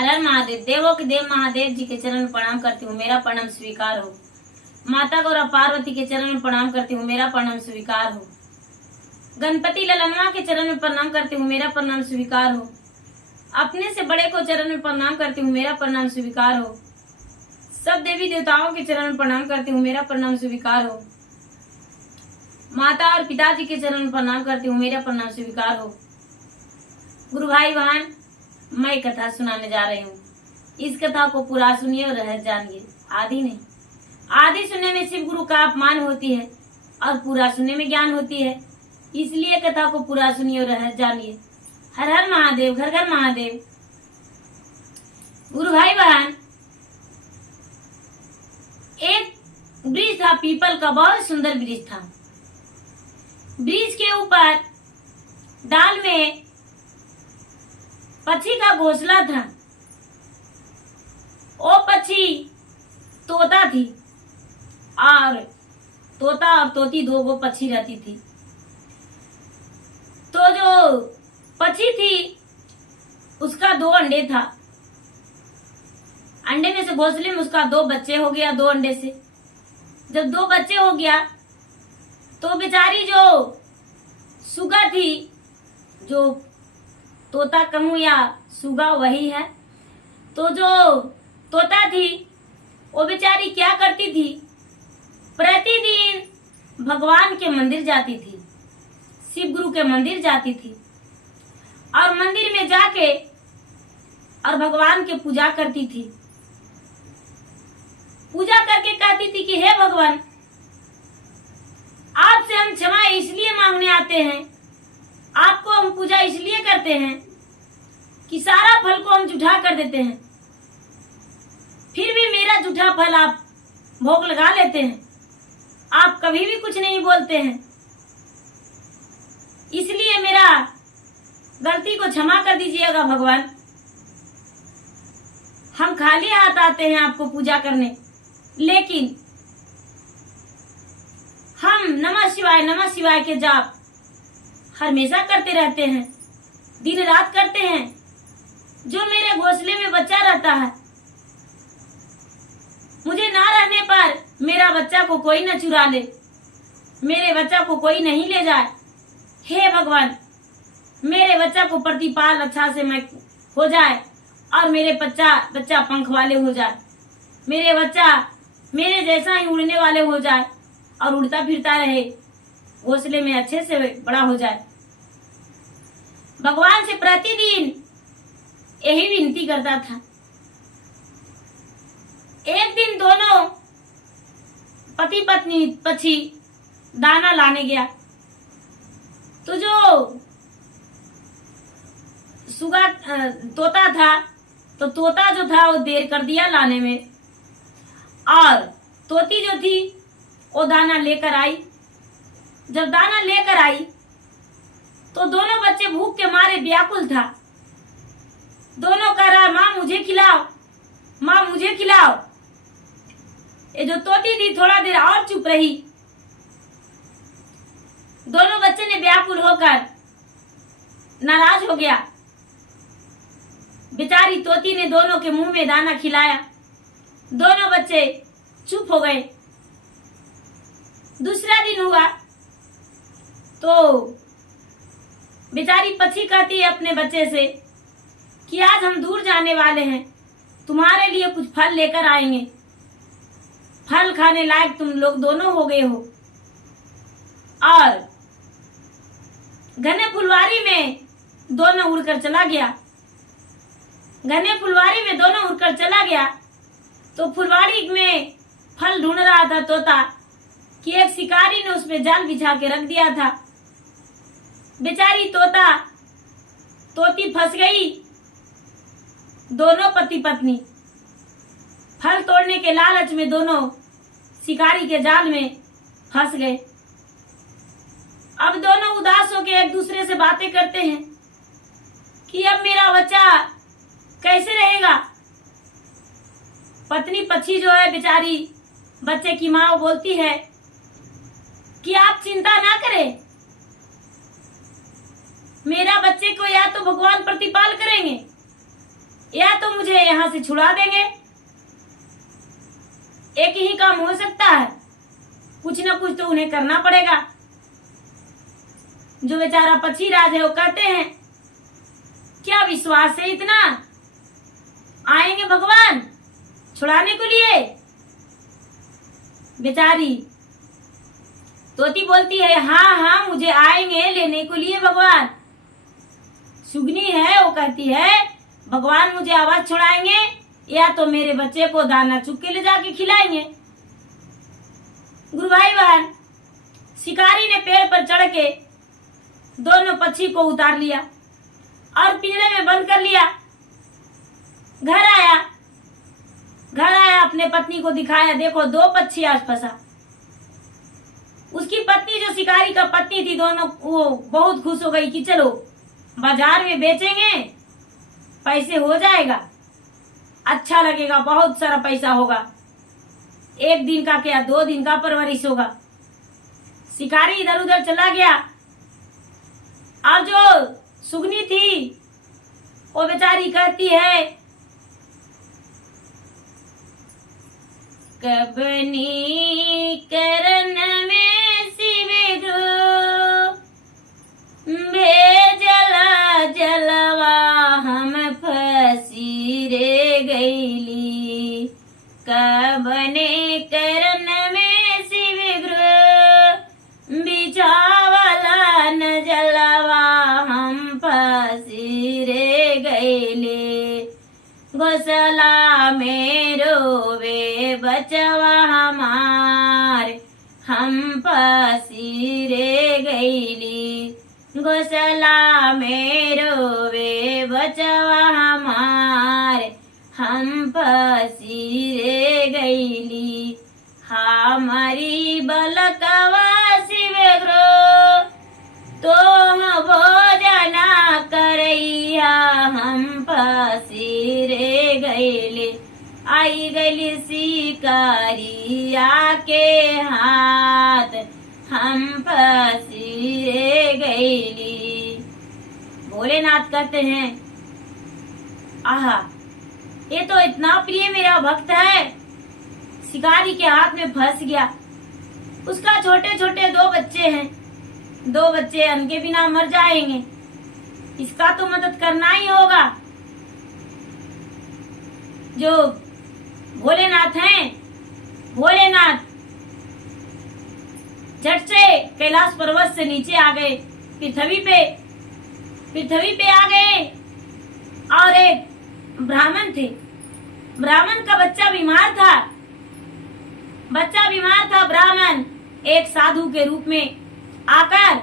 हर हर महादेव। देवों के देव महादेव जी के चरण में प्रणाम करती हूँ, मेरा प्रणाम स्वीकार हो। माता गौरा पार्वती के चरण में प्रणाम करती हूँ, मेरा प्रणाम स्वीकार हो। गणपति ललनवा के चरण में प्रणाम करती हूँ, मेरा प्रणाम स्वीकार हो। अपने से बड़े को चरण में प्रणाम करती हूँ, मेरा प्रणाम स्वीकार हो। सब देवी देवताओं के चरण में प्रणाम करती हूँ, मेरा प्रणाम स्वीकार हो। माता और पिताजी के चरण में प्रणाम करती हूँ, मेरा प्रणाम स्वीकार हो। गुरु भाई बहन, मैं कथा सुनाने जा रही हूँ। इस कथा को पूरा सुनिए और रहस्य जानिए, आदि नहीं। आदि सुनने में शिव गुरु का अपमान होती है और पूरा सुनने में ज्ञान होती है, इसलिए कथा को पूरा सुनिए और रहस्य जानिए। हर हर महादेव, घर घर महादेव। गुरु भाई बहन, एक ब्रिज था, पीपल का बहुत सुंदर ब्रिज था। ब्रिज के ऊपर डाल में पक्षी का घोंसला था। वो पक्षी तोता थी और तोता और तोती दो गो पक्षी रहती थी। तो जो पक्षी थी उसका 2 अंडे था। अंडे में से घोंसले में उसका 2 बच्चे हो गया। 2 अंडे से जब 2 बच्चे हो गया तो बेचारी जो सुगा थी, जो तोता कहूं या सुगा वही है, तो जो तोता थी वो बेचारी क्या करती थी, प्रतिदिन भगवान के मंदिर जाती थी, शिव गुरु के मंदिर जाती थी और मंदिर में जाके और भगवान की पूजा करती थी। पूजा करके कहती थी कि हे भगवान, आपसे हम क्षमा इसलिए मांगने आते हैं, आपको हम पूजा इसलिए करते हैं कि सारा फल को हम जूठा कर देते हैं, फिर भी मेरा जूठा फल आप भोग लगा लेते हैं। आप कभी भी कुछ नहीं बोलते हैं, इसलिए मेरा गलती को क्षमा कर दीजिएगा भगवान। हम खाली हाथ आते हैं आपको पूजा करने, लेकिन हम नमः शिवाय के जाप हमेशा करते रहते हैं, दिन रात करते हैं। जो मेरे घोंसले में बच्चा रहता है, मुझे ना रहने पर मेरा बच्चा को कोई न चुरा ले, मेरे बच्चा को कोई नहीं ले जाए। हे भगवान, मेरे बच्चा को प्रतिपाल अच्छा से मैं हो जाए और मेरे बच्चा पंख वाले हो जाए, मेरे बच्चा मेरे जैसा ही उड़ने वाले हो जाए और उड़ता फिरता रहे, घोंसले में अच्छे से बड़ा हो जाए। भगवान से प्रतिदिन यही विनती करता था। एक दिन दोनों पति पत्नी पक्षी दाना लाने गया, तो जो सुगा तोता था, तो तोता जो था वो देर कर दिया लाने में और तोती जो थी वो दाना लेकर आई। जब दाना लेकर आई तो दोनों बच्चे भूख के मारे व्याकुल था। दोनों कह रहा, माँ मुझे खिलाओ, माँ मुझे खिलाओ। ये जो तोती थी थोड़ा देर और चुप रही। दोनों बच्चे ने व्याकुल होकर नाराज हो गया। बेचारी तोती ने दोनों के मुंह में दाना खिलाया, दोनों बच्चे चुप हो गए। दूसरा दिन हुआ तो बेचारी पक्षी कहती है अपने बच्चे से कि आज हम दूर जाने वाले हैं, तुम्हारे लिए कुछ फल लेकर आएंगे। फल खाने लायक तुम लोग दोनों हो गए हो। और घने फुलवारी में दोनों उड़कर चला गया। घने फुलवारी में दोनों उड़कर चला गया तो फुलवारी में फल ढूंढ रहा था तोता कि एक शिकारी ने उसमें जाल बिछा के रख दिया था। बेचारी तोती फंस गई। दोनों पति पत्नी फल तोड़ने के लालच में दोनों शिकारी के जाल में फंस गए। अब दोनों उदास होकर एक दूसरे से बातें करते हैं कि अब मेरा बच्चा कैसे रहेगा। पत्नी पक्षी जो है बेचारी बच्चे की माँ बोलती है कि आप चिंता ना करें, मेरा बच्चे को या तो भगवान प्रतिपाल करेंगे या तो मुझे यहाँ से छुड़ा देंगे। एक ही काम हो सकता है, कुछ ना कुछ तो उन्हें करना पड़ेगा। जो बेचारा पक्षीराज है वो कहते हैं, क्या विश्वास है इतना, आएंगे भगवान छुड़ाने के लिए। बेचारी तोती बोलती है, हाँ हाँ मुझे आएंगे लेने के लिए भगवान। सुगनी है वो कहती है, भगवान मुझे आवाज छुड़ाएंगे या तो मेरे बच्चे को दाना चुग के ले जाके खिलाएंगे। गुरु भाई बहन, शिकारी ने पेड़ पर चढ़ के दोनों पक्षी को उतार लिया और पिंजरे में बंद कर लिया। घर आया, अपने पत्नी को दिखाया, देखो 2 पक्षी आज फंसा। उसकी पत्नी जो शिकारी का पत्नी थी, दोनों वो बहुत खुश हो गई कि चलो बाजार में बेचेंगे, पैसे हो जाएगा, अच्छा लगेगा, बहुत सारा पैसा होगा। 1 दिन का क्या 2 दिन का परवरिश होगा। शिकारी इधर उधर चला गया और जो सुगनी थी वो बेचारी कहती है, कबनी करन में शिव गुरु भेजला जलवा हम फसी रे गईली। कबने करन में शिव गुरु बिछावला न जलवा हम फसी रे गईली। घोसला में रोवे बचवा हमार हम फसी रे गईली। घोसला में रोवे बचवा हमार हम फसी रे गईली। हमारी बलकवा शिव गुरु तो भोजना करैया हम फसी रे गईली। आई गईली शिकारिया के हाथ हम फसी रे गईली। भोलेनाथ कहते हैं, आहा ये तो इतना प्रिय मेरा भक्त है, शिकारी के हाथ में फंस गया। उसका छोटे छोटे 2 बच्चे हैं, 2 बच्चे अन्न के बिना मर जाएंगे, इसका तो मदद करना ही होगा। जो भोलेनाथ हैं, भोलेनाथ झट से कैलाश पर्वत से नीचे आ गए, पृथ्वी पे आ गए। और एक ब्राह्मण थे, ब्राह्मण का बच्चा बीमार था, ब्राह्मण एक साधु के रूप में आकर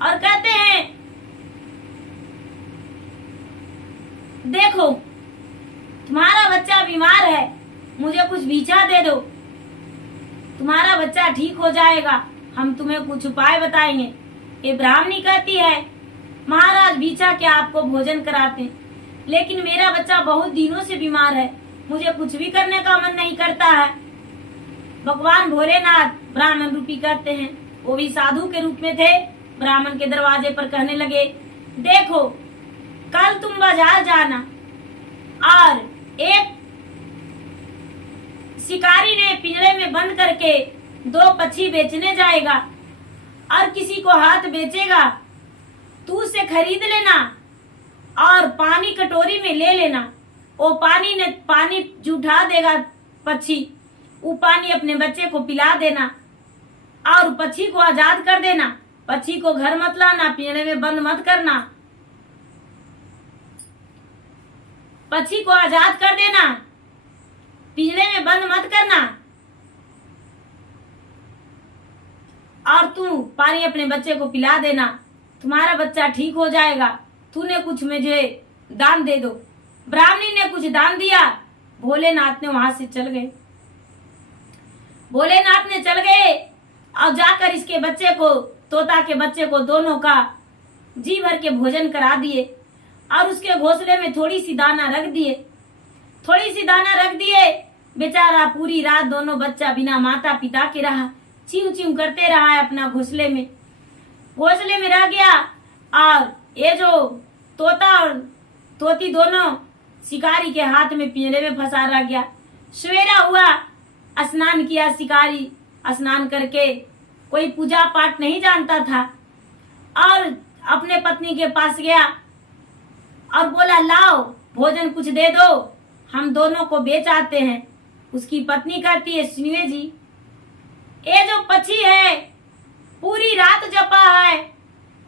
और कहते हैं, देखो तुम्हारा बच्चा बीमार है, मुझे कुछ भिक्षा दे दो, तुम्हारा बच्चा ठीक हो जाएगा, हम तुम्हें कुछ उपाय बताएंगे। ये ब्राह्मणी कहती है, महाराज भिक्षा क्या, आपको भोजन कराते, लेकिन मेरा बच्चा बहुत दिनों से बीमार है, मुझे कुछ भी करने का मन नहीं करता है। भगवान भोलेनाथ ब्राह्मण रूपी कहते हैं, वो भी साधु के रूप में थे, ब्राह्मण के दरवाजे पर कहने लगे, देखो कल तुम बाजार जाना और एक शिकारी ने पिंजरे में बंद करके 2 पक्षी बेचने जाएगा और किसी को हाथ बेचेगा, तू उसे खरीद लेना और पानी कटोरी में ले लेना। वो पानी जूठा देगा पक्षी, वो पानी अपने बच्चे को पिला देना और पक्षी को आजाद कर देना। पक्षी को घर मत लाना, पिंजरे में बंद मत करना, पक्षी को आजाद कर देना, पिंजरे में बंद मत करना, और तू पानी अपने बच्चे को पिला देना, तुम्हारा बच्चा ठीक हो जाएगा, तूने कुछ मुझे दान दे दो। ब्राह्मणी ने कुछ दान दिया, भोलेनाथ ने वहां से चल गए। भोलेनाथ ने चल गए और जाकर इसके बच्चे को, तोता के बच्चे को, दोनों का जी भर के भोजन करा दिए और उसके घोंसले में थोड़ी सी दाना रख दिए। बेचारा पूरी रात दोनों बच्चा बिना माता पिता के रहा, चीं चीं करते रहा है अपना घोंसले में रह गया। और ये जो तोता और तोती दोनों शिकारी के हाथ में पिंजरे में फंसा रह गया। सवेरा हुआ, स्नान किया शिकारी। स्नान करके कोई पूजा पाठ नहीं जानता था और अपने पत्नी के पास गया और बोला, लाओ भोजन कुछ दे दो, हम दोनों को बेच आते हैं। उसकी पत्नी कहती है, सुनिए जी, ये जो पक्षी है पूरी रात जपा है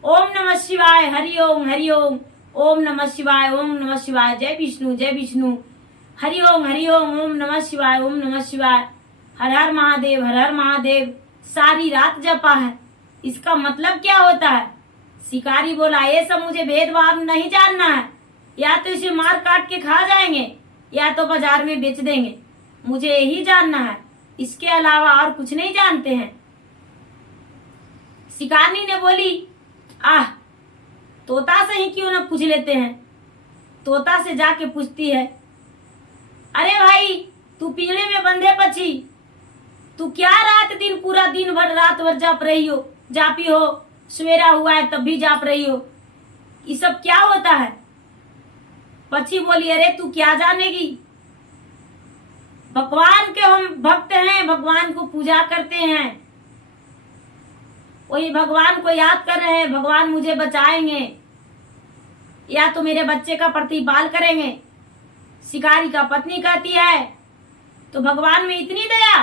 ओम नमः शिवाय, हरिओम हरिओम, ओम नमः शिवाय, ओम नमः शिवाय, जय विष्णु, हरिओम हरिओम, ओम नमः शिवाय, ओम नमः शिवाय, हर हर महादेव, सारी रात जपा है। इसका मतलब क्या होता है? शिकारी बोला, ये सब मुझे भेदभाव नहीं जानना है, या तो इसे मार काट के खा जाएंगे या तो बाजार में बेच देंगे, मुझे यही जानना है, इसके अलावा और कुछ नहीं जानते हैं। शिकारनी ने बोली, तोता से ही क्यों न पूछ लेते हैं। तोता से जाके पूछती है, अरे भाई, तू पिंजरे में बंधे पक्षी, तू क्या रात दिन पूरा दिन भर रात भर जापी हो, सवेरा हुआ है तब भी जाप रही हो, ये सब क्या होता है? पक्षी बोली, अरे तू क्या जानेगी, भगवान के हम भक्त हैं, भगवान को पूजा करते हैं, वही भगवान को याद कर रहे हैं, भगवान मुझे बचाएंगे या तो मेरे बच्चे का प्रतिपाल करेंगे। शिकारी का पत्नी कहती है, तो भगवान में इतनी दया?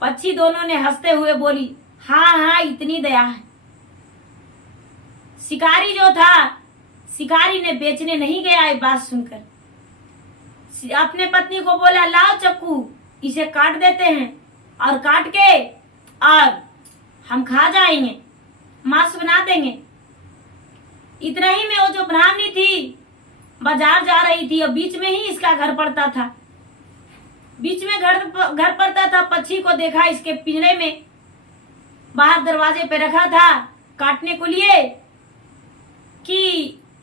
पक्षी दोनों ने हंसते हुए बोली, हाँ इतनी दया है। शिकारी जो था, शिकारी ने बेचने नहीं गया। ये बात सुनकर अपने पत्नी को बोला, लाओ चक्कू, इसे काट देते हैं और काट के और हम खा जाएंगे, मांस बना देंगे। इतना ही में वो जो ब्राह्मणी थी बाजार जा रही थी और बीच में ही इसका घर पड़ता था। बीच में घर पड़ता था। पक्षी को देखा इसके पिंजरे में बाहर दरवाजे पे रखा था काटने को लिए कि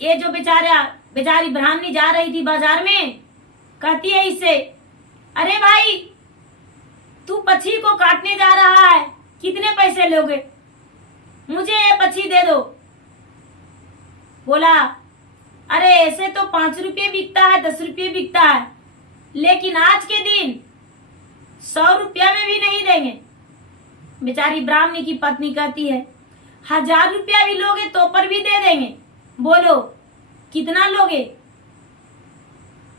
ये जो बेचारी ब्राह्मणी जा रही थी बाजार में, कहती है इससे, अरे भाई, तू पक्षी को काटने जा रहा है, कितने पैसे लोगे? मुझे ये पक्षी दे दो। बोला, अरे ऐसे तो 5 रुपये बिकता है, 10 रुपये बिकता है, लेकिन आज के दिन 100 रुपया में भी नहीं देंगे। बेचारी ब्राह्मणी की पत्नी कहती है, 1000 रुपया भी लोगे तो पर भी दे देंगे, बोलो कितना लोगे?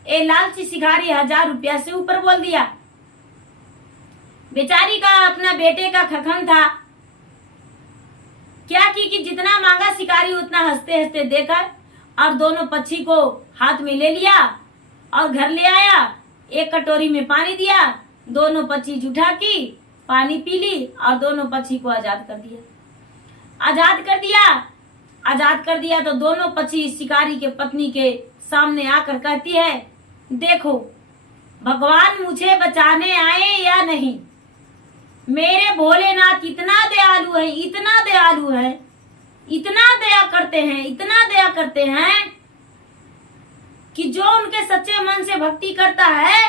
ए लालची शिकारी 1000 रुपया से ऊपर बोल दिया। बेचारी का अपना बेटे का खखन था, क्या की कि जितना मांगा शिकारी उतना हंसते हंसते देकर और दोनों पक्षी को हाथ में ले लिया और घर ले आया। एक कटोरी में पानी दिया, दोनों पक्षी जूठा की, पानी पी ली और दोनों पक्षी को आजाद कर दिया तो दोनों पक्षी शिकारी के पत्नी के सामने आकर कहती है, देखो भगवान मुझे बचाने आए या नहीं, मेरे भोलेनाथ इतना दयालु है, इतना दयालु है, इतना दया करते हैं कि जो उनके सच्चे मन से भक्ति करता है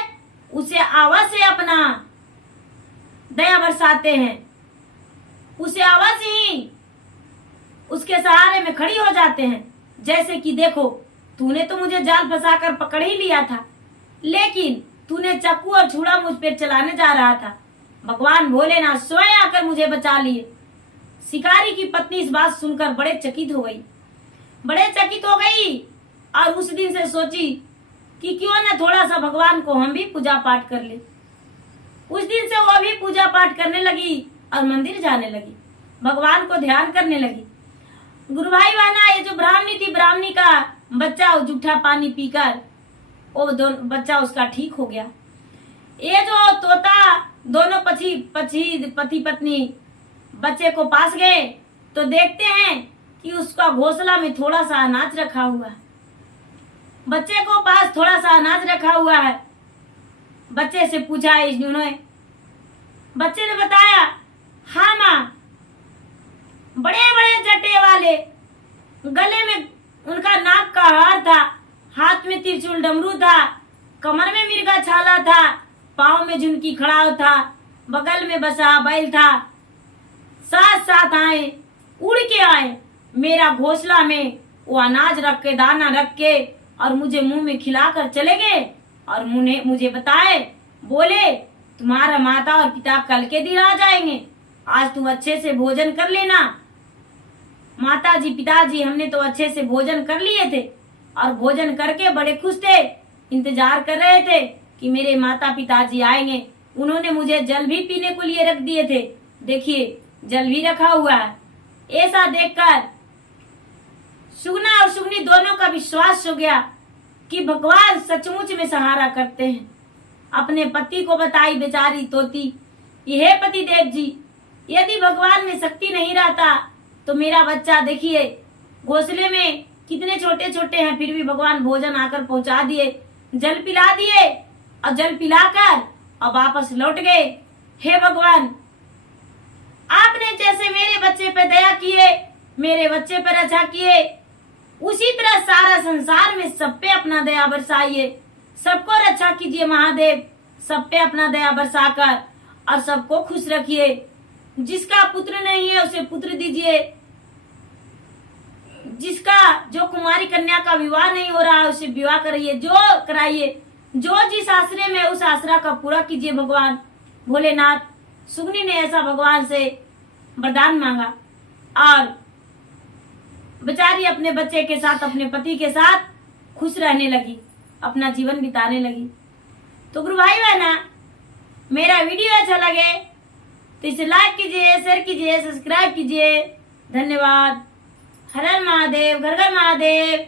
उसे अवश्य अपना दया बरसाते हैं, उसे अवश्य ही उसके सहारे में खड़ी हो जाते हैं। जैसे कि देखो, तूने तो मुझे जाल फंसाकर पकड़ ही लिया था, लेकिन तूने चाकू और छुरा मुझ पे चलाने जा रहा था, भगवान भोलेनाथ स्वयं आकर मुझे बचा लिए। शिकारी की पत्नी इस बात सुनकर बड़े चकित हो गई और उस दिन से सोची कि क्यों न थोड़ा सा भगवान को हम भी पूजा पाठ कर ले। उस दिन से वो भी पूजा पाठ करने लगी और मंदिर जाने लगी, भगवान को ध्यान करने लगी। गुरु भाई बहना, ये जो ब्राह्मणी थी, ब्राह्मणी का बच्चा जूठा पानी पीकर वो बच्चा उसका ठीक हो गया। ये जो तोता, दोनों पति पत्नी बच्चे को पास गए तो देखते हैं कि उसका घोंसला में थोड़ा सा अनाज रखा हुआ है। बच्चे को पास थोड़ा सा अनाज रखा हुआ है। बच्चे से पूछा इन्होंने, बच्चे ने बताया, हाँ माँ, बड़े बड़े जटे वाले, गले में उनका नाक का हार था, हाथ में त्रिशूल डमरू था, कमर में मिर्गा छाला था, पाँव में झुनकी खड़ाव था, बगल में बसा बैल था, साथ आए, उड़ के आए, मेरा घोंसला में वो अनाज रख के, दाना रख के और मुझे मुंह में खिलाकर चले गए और मुझे बताए, बोले तुम्हारा माता और पिता कल के दिन आ जाएंगे, आज तुम अच्छे से भोजन कर लेना। माता जी पिताजी हमने तो अच्छे से भोजन कर लिए थे और भोजन करके बड़े खुश थे, इंतजार कर रहे थे कि मेरे माता पिताजी आएंगे। उन्होंने मुझे जल भी पीने को लिए रख दिए थे, देखिए जल भी रखा हुआ है। ऐसा देखकर सुगना और सुगनी दोनों का विश्वास हो गया कि भगवान सचमुच में सहारा करते हैं। अपने पति को बताई बेचारी तोती, ये पति देव जी, यदि भगवान में शक्ति नहीं रहता तो मेरा बच्चा देखिए घोंसले में कितने छोटे छोटे हैं, फिर भी भगवान भोजन आकर पहुंचा दिए, जल पिला दिए और जल पिलाकर और वापस लौट गए। हे भगवान, आपने जैसे मेरे बच्चे पे दया किए, मेरे बच्चे पर अच्छा किए, उसी तरह सारा संसार में सब पे अपना दया बरसाइए, सबको रक्षा कीजिए महादेव, सब पे अपना दया बरसाकर और सबको खुश रखिए। जिसका पुत्र नहीं है उसे पुत्र दीजिए, जिसका जो कुमारी कन्या का विवाह नहीं हो रहा है उसे विवाह कराइए, जो कराइए, जो जिस आश्रय में उस आश्रय का पूरा कीजिए भगवान भोलेनाथ। सुगनी ने ऐसा भगवान से वरदान मांगा और बेचारी अपने बच्चे के साथ, अपने पति के साथ खुश रहने लगी, अपना जीवन बिताने लगी। तो गुरु भाई बहना, मेरा वीडियो अच्छा लगे तो इसे लाइक कीजिए, शेयर कीजिए, सब्सक्राइब कीजिए। धन्यवाद। हर हर महादेव, घर घर महादेव।